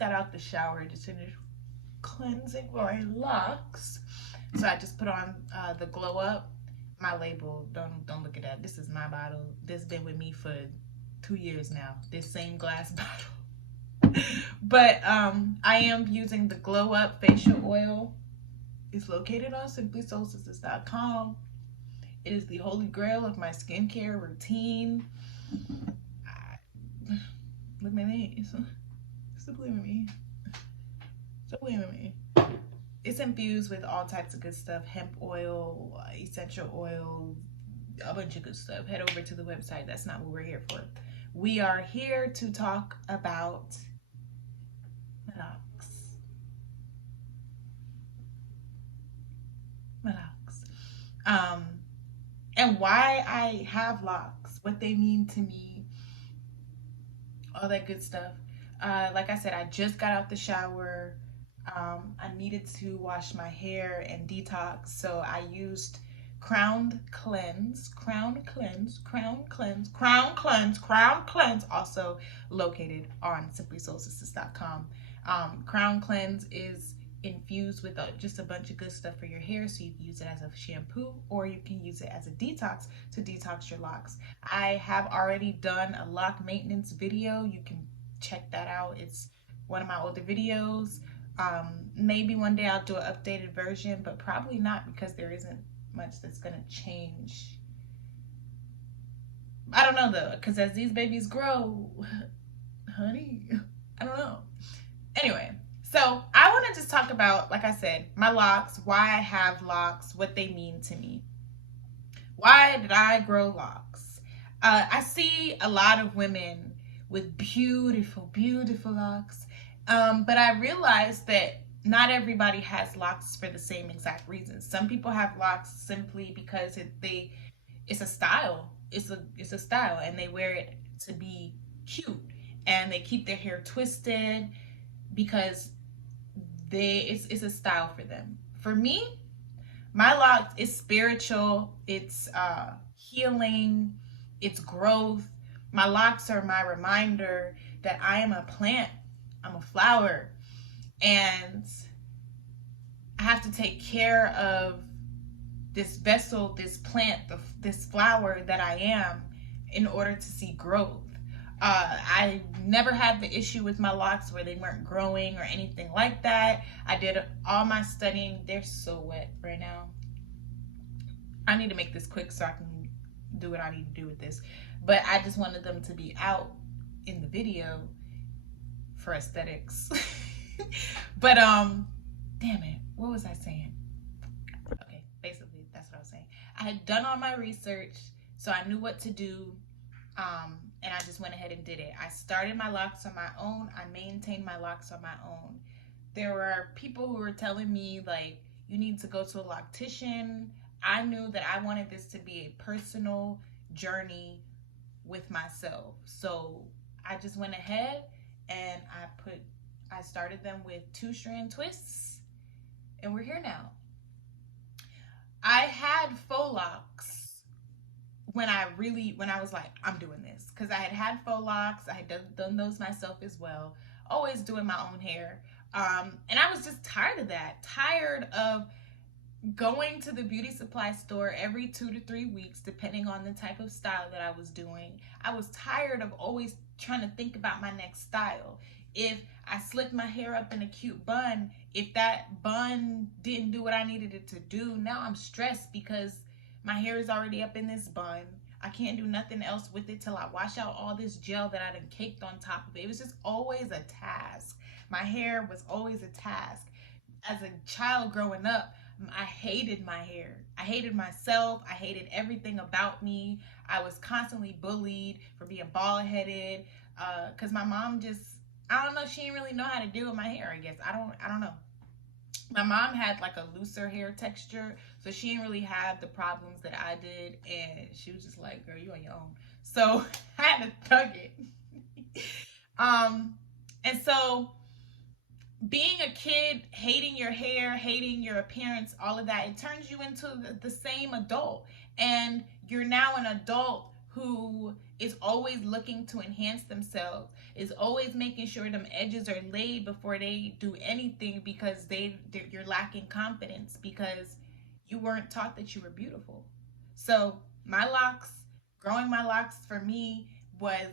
got out the shower, just finished cleansing my locks. So I just put on the Glow Up. My label, don't look at that. This is my bottle. This has been with me for 2 years now. This same glass bottle. But I am using the Glow Up facial oil. It's located on simplysolstices.com. It is the holy grail of my skincare routine. Look at my name. Stop believing me. Stop believing me. It's infused with all types of good stuff. Hemp oil, essential oil, a bunch of good stuff. Head over to the website. That's not what we're here for. We are here to talk about locks. And why I have locks, what they mean to me, all that good stuff. Like I said, I just got out the shower. I needed to wash my hair and detox, so I used Crown Cleanse, also located on simplysolstices.com. Crown Cleanse is infused with just a bunch of good stuff for your hair, so you can use it as a shampoo or you can use it as a detox to detox your locks. I have already done a lock maintenance video. You can check that out. It's one of my older videos. Maybe one day I'll do an updated version, but probably not, because there isn't much that's gonna change. I don't know though, because as these babies grow, honey, I don't know. Anyway, so I want to just talk about, like I said, my locks, why I have locks, what they mean to me. Why did I grow locks? I see a lot of women with beautiful, beautiful locks. But I realized that not everybody has locks for the same exact reasons. Some people have locks simply because it's a style. It's a style, and they wear it to be cute, and they keep their hair twisted because it's a style for them. For me, my locks is spiritual. It's healing. It's growth. My locks are my reminder that I am a plant. I'm a flower, and I have to take care of this vessel, this plant, this flower that I am, in order to see growth. I never had the issue with my locks where they weren't growing or anything like that. I did all my studying. They're so wet right now. I need to make this quick so I can do what I need to do with this. But I just wanted them to be out in the video for aesthetics. But damn it, what was I saying? Okay, basically that's what I was saying. I had done all my research, so I knew what to do, and I just went ahead and did it. I started my locks on my own. I maintained my locks on my own. There were people who were telling me, like, you need to go to a loctician. I knew that I wanted this to be a personal journey with myself, so I just went ahead and I started them with 2-strand twists, and we're here now. I had faux locks when I was like, I'm doing this, because I had faux locks. I had done those myself as well, always doing my own hair. And I was just tired of that, tired of going to the beauty supply store every 2 to 3 weeks, depending on the type of style that I was doing. I was tired of always trying to think about my next style. If I slicked my hair up in a cute bun, if that bun didn't do what I needed it to do, now I'm stressed because my hair is already up in this bun. I can't do nothing else with it till I wash out all this gel that I done caked on top of it. It was just always a task. My hair was always a task. As a child growing up, I hated my hair. I hated myself. I hated everything about me. I was constantly bullied for being bald-headed, because my mom just, I don't know, she didn't really know how to deal with my hair, I guess. I don't know. My mom had like a looser hair texture, so she didn't really have the problems that I did, and she was just like, girl, you on your own. So I had to thug it. And so being a kid, hating your hair, hating your appearance, all of that, it turns you into the same adult. And you're now an adult who is always looking to enhance themselves, is always making sure them edges are laid before they do anything, because you're lacking confidence because you weren't taught that you were beautiful. So my locks, growing my locks for me was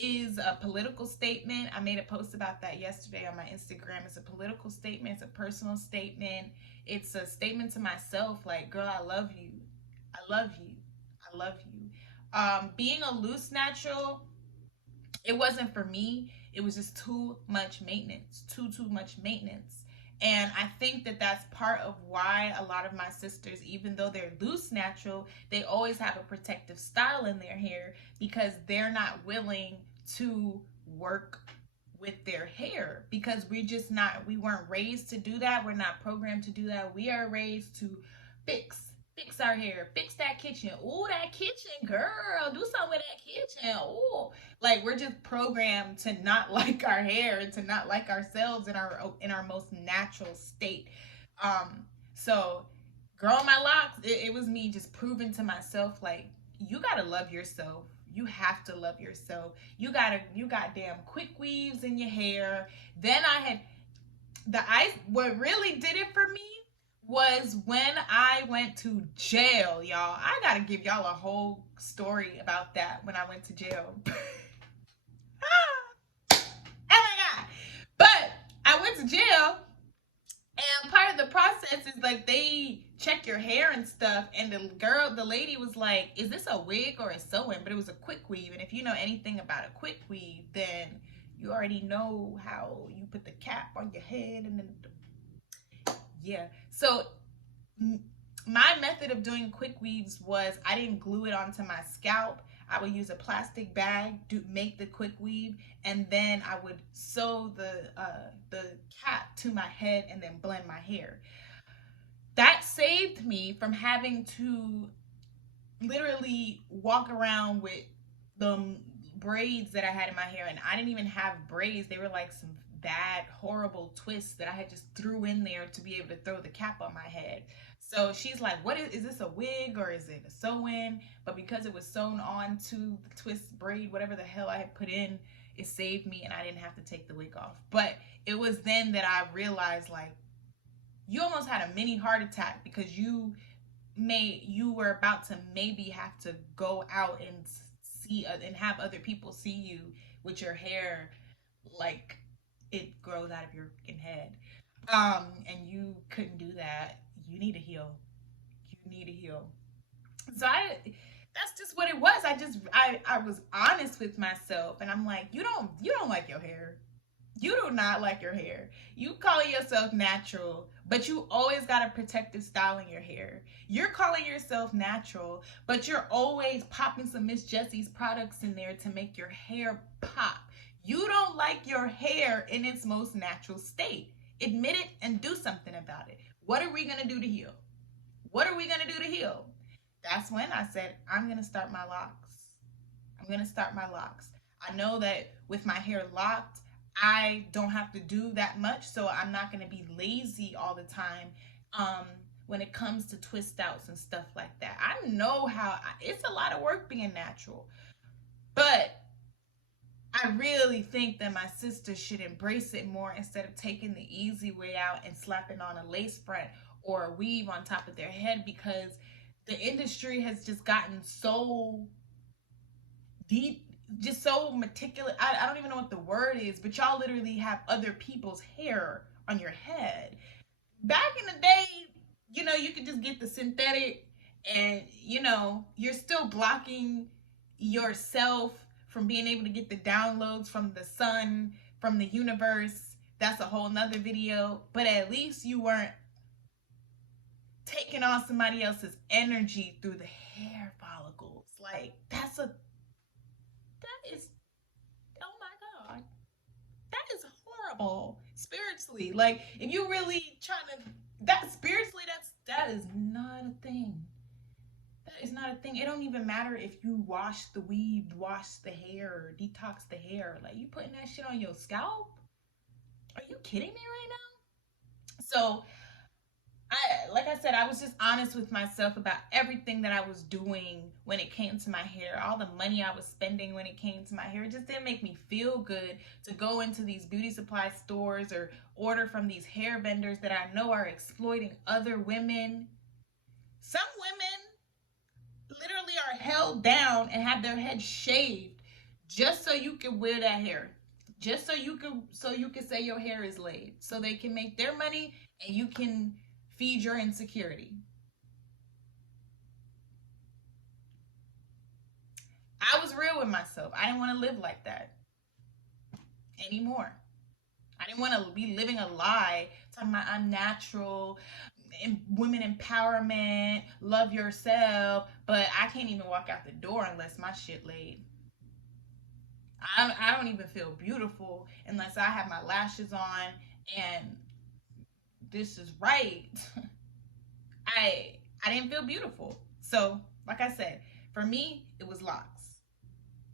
is a political statement. I made a post about that yesterday on my Instagram. It's a political statement, it's a personal statement. It's a statement to myself like, girl, I love you. I love you. I love you. Being a loose natural, it wasn't for me. It was just too much maintenance, too much maintenance. And I think that that's part of why a lot of my sisters, even though they're loose natural, they always have a protective style in their hair because they're not willing to work with their hair, because we weren't raised to do that. We're not programmed to do that. We are raised to fix our hair, fix that kitchen. Ooh, that kitchen, girl, do something with that kitchen. Ooh, like we're just programmed to not like our hair and to not like ourselves in our most natural state. Um, so growing my locks, it was me just proving to myself like, you gotta love yourself. You have to love yourself. You got damn quick weaves in your hair. Then I had what really did it for me was when I went to jail, y'all. I gotta give y'all a whole story about that when I went to jail. Oh my God. But I went to jail, and part of the process is like they check your hair and stuff. And the lady was like, "Is this a wig or a sew-in?" But it was a quick weave. And if you know anything about a quick weave, then you already know how you put the cap on your head and then yeah. So my method of doing quick weaves was I didn't glue it onto my scalp. I would use a plastic bag to make the quick weave, and then I would sew the cap to my head and then blend my hair. That saved me from having to literally walk around with the braids that I had in my hair, and I didn't even have braids. They were like some bad, horrible twists that I had just threw in there to be able to throw the cap on my head. So she's like, "What is this, a wig or is it a sew-in?" But because it was sewn on to the twist braid, whatever the hell I had put in, it saved me and I didn't have to take the wig off. But it was then that I realized like, you almost had a mini heart attack because you were about to maybe have to go out and see and have other people see you with your hair like it grows out of your fucking head. And you couldn't do that. You need to heal. You need to heal. So that's just what it was. I was honest with myself, and I'm like, you don't like your hair. You do not like your hair. You call yourself natural, but you always got a protective style in your hair. You're calling yourself natural, but you're always popping some Miss Jessie's products in there to make your hair pop. You don't like your hair in its most natural state. Admit it and do something about it. What are we going to do to heal? What are we going to do to heal? That's when I said, I'm going to start my locks. I'm going to start my locks. I know that with my hair locked, I don't have to do that much, so I'm not going to be lazy all the time when it comes to twist outs and stuff like that. I know it's a lot of work being natural, but I really think that my sisters should embrace it more instead of taking the easy way out and slapping on a lace front or a weave on top of their head, because the industry has just gotten so deep, just so meticulous. I don't even know what the word is, but y'all literally have other people's hair on your head. Back in the day, you could just get the synthetic, and you're still blocking yourself from being able to get the downloads from the sun, from the universe. That's a whole nother video. But at least you weren't taking on somebody else's energy through the hair follicles. Like, that is, oh my God, that is horrible spiritually. Like, if you really trying to, that spiritually, that is not a thing. That is not a thing. It don't even matter if you wash the weave, wash the hair, detox the hair. Like, you putting that shit on your scalp? Are you kidding me right now? So like I said, I was just honest with myself about everything that I was doing when it came to my hair, all the money I was spending when it came to my hair. It just didn't make me feel good to go into these beauty supply stores or order from these hair vendors that I know are exploiting other women. Some women literally are held down and have their head shaved just so you can wear that hair. Just so you can say your hair is laid. So they can make their money and you can feed your insecurity. I was real with myself. I didn't want to live like that anymore. I didn't want to be living a lie, talking about I'm natural, women empowerment, love yourself, but I can't even walk out the door unless my shit laid. I don't even feel beautiful unless I have my lashes on and this is right. I didn't feel beautiful. So, like I said, for me, it was locks.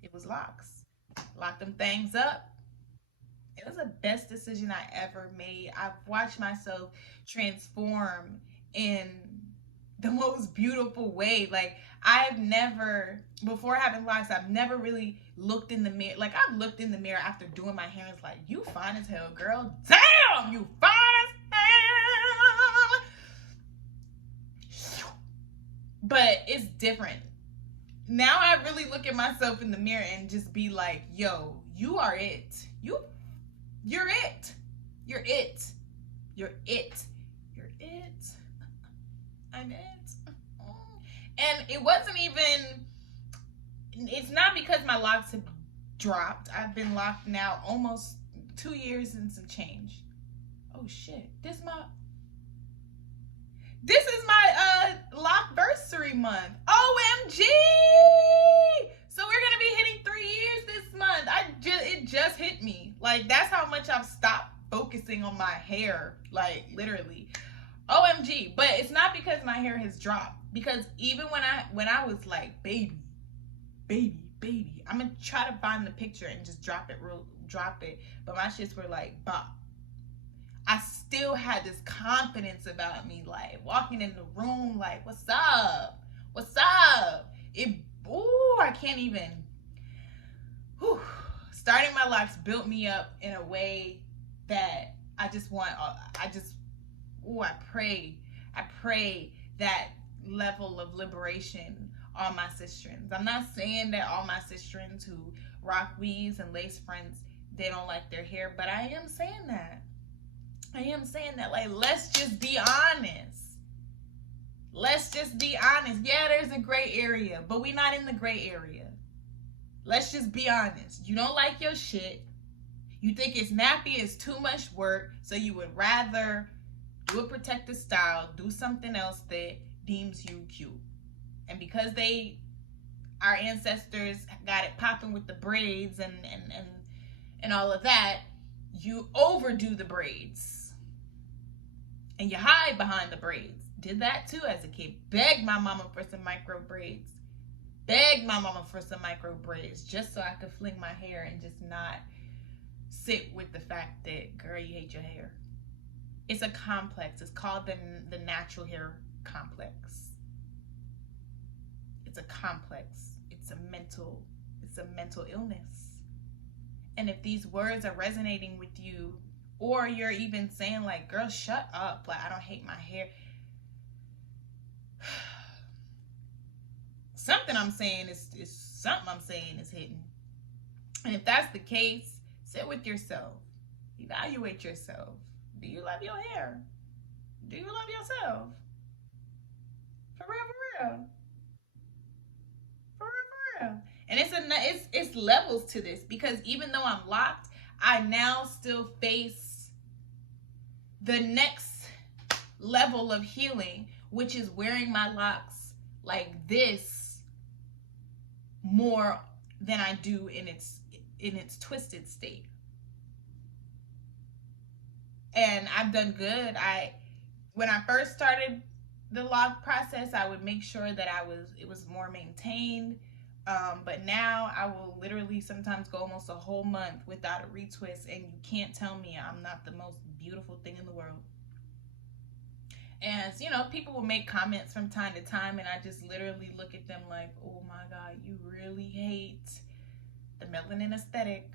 It was locks. Lock them things up. It was the best decision I ever made. I've watched myself transform in the most beautiful way. Like, I've never, before having locks, I've never really looked in the mirror. Like, I've looked in the mirror after doing my hair and it's like, you fine as hell, girl. Damn, you fine as hell. But it's different. Now I really look at myself in the mirror and just be like, yo, you are it. You're it. You're it. You're it. You're it. I'm it. And it wasn't even, it's not because my locks have dropped. I've been locked now almost 2 years and some change. Oh shit. This is my lockversary month. OMG! So we're gonna be hitting 3 years this month. It just hit me. Like, that's how much I've stopped focusing on my hair. Like, literally. OMG. But it's not because my hair has dropped. Because even when I was like baby, I'm gonna try to find the picture and just drop it. But my shits were like bop. I still had this confidence about me, like walking in the room, like, what's up? What's up? I can't even. Whew. Starting my locks built me up in a way that I pray that level of liberation on my sistrins. I'm not saying that all my sistrins who rock weaves and lace fronts, they don't like their hair, but I am saying that. Like, let's just be honest. Yeah, there's a gray area, but we're not in the gray area. Let's just be honest. You don't like your shit. You think it's nappy, it's too much work, so you would rather do a protective style, do something else that deems you cute. And because our ancestors got it popping with the braids and all of that, you overdo the braids. And you hide behind the braids. Did that too as a kid. Begged my mama for some micro braids. Just so I could fling my hair and just not sit with the fact that, girl, you hate your hair. It's a complex. It's called the natural hair complex. It's a complex. It's a mental illness. And if these words are resonating with you, or you're even saying like, girl, shut up, like, I don't hate my hair. Something I'm saying is hitting. And if that's the case, sit with yourself. Evaluate yourself. Do you love your hair? Do you love yourself? For real. And it's levels to this, because even though I'm locked, I now still face the next level of healing, which is wearing my locks like this more than I do in its twisted state. And I've done good. When I first started the lock process, I would make sure that it was more maintained. But now I will literally sometimes go almost a whole month without a retwist, and you can't tell me I'm not the most beautiful thing in the world. And, you know, people will make comments from time to time, and I just literally look at them like, oh my God, you really hate the melanin aesthetic.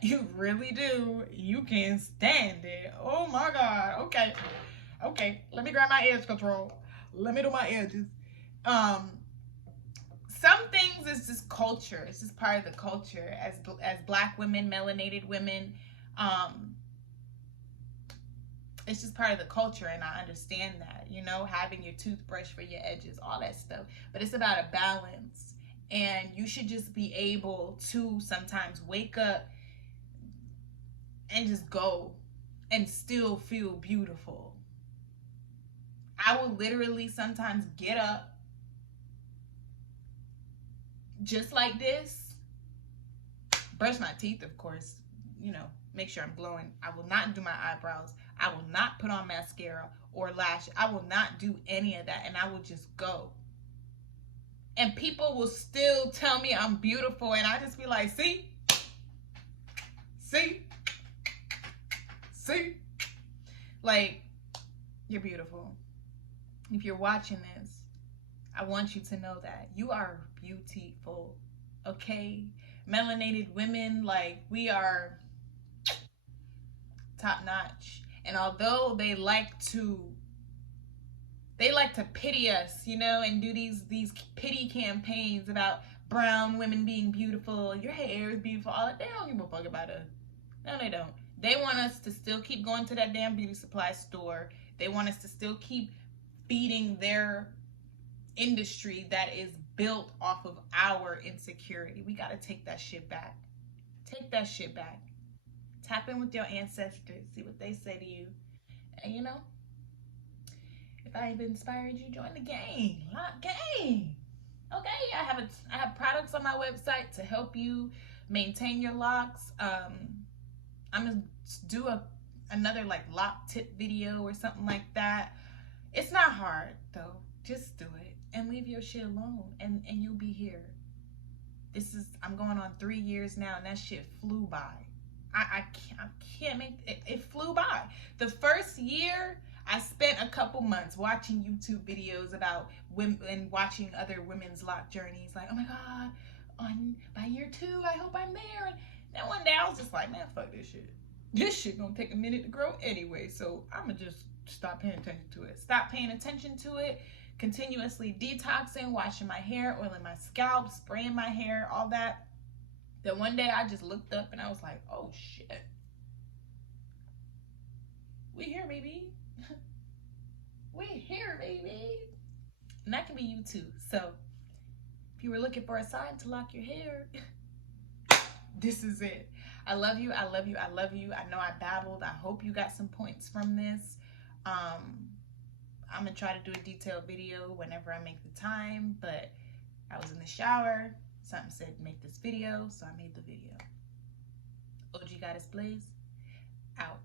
You really do. You can't stand it. Oh my God. Okay. Okay. Let me grab my edge control. Let me do my edges. Um, some things is just culture. It's just part of the culture. As black women, melanated women, um, it's just part of the culture, and I understand that, you know, having your toothbrush for your edges, all that stuff. But it's about a balance, and you should just be able to sometimes wake up and just go and still feel beautiful. I will literally sometimes get up just like this, brush my teeth, of course, you know, make sure I'm glowing. I will not do my eyebrows. I will not put on mascara or lash. I will not do any of that, and I will just go. And people will still tell me I'm beautiful, and I just be like, see? See? See? Like, you're beautiful. If you're watching this, I want you to know that you are beautiful, okay? Melanated women, like, we are top notch. And although they like to pity us, you know, and do these pity campaigns about brown women being beautiful, your hair is beautiful, all that, they don't give a fuck about us. No, they don't. They want us to still keep going to that damn beauty supply store. They want us to still keep feeding their industry that is built off of our insecurity. We got to take that shit back. Take that shit back. Tap in with your ancestors. See what they say to you. And, you know, if I have inspired you, join the gang. Lock gang. Okay, I have products on my website to help you maintain your locks. I'm gonna do another like lock tip video or something like that. It's not hard though. Just do it and leave your shit alone, and you'll be here. I'm going on 3 years now, and that shit flew by. I can't make it. It flew by. The first year, I spent a couple months watching YouTube videos about women and watching other women's lock journeys. Like, oh my God, by year 2, I hope I'm there. And then one day I was just like, man, fuck this shit. This shit gonna take a minute to grow anyway. So I'm gonna just stop paying attention to it. Stop paying attention to it. Continuously detoxing, washing my hair, oiling my scalp, spraying my hair, all that. Then one day I just looked up and I was like, oh shit. We here, baby. We here, baby. And that can be you too. So if you were looking for a sign to lock your hair, this is it. I love you. I love you. I love you. I know I babbled. I hope you got some points from this. I'm going to try to do a detailed video whenever I make the time, but I was in the shower. Something said make this video, so I made the video. OG Goddess Blaze, out.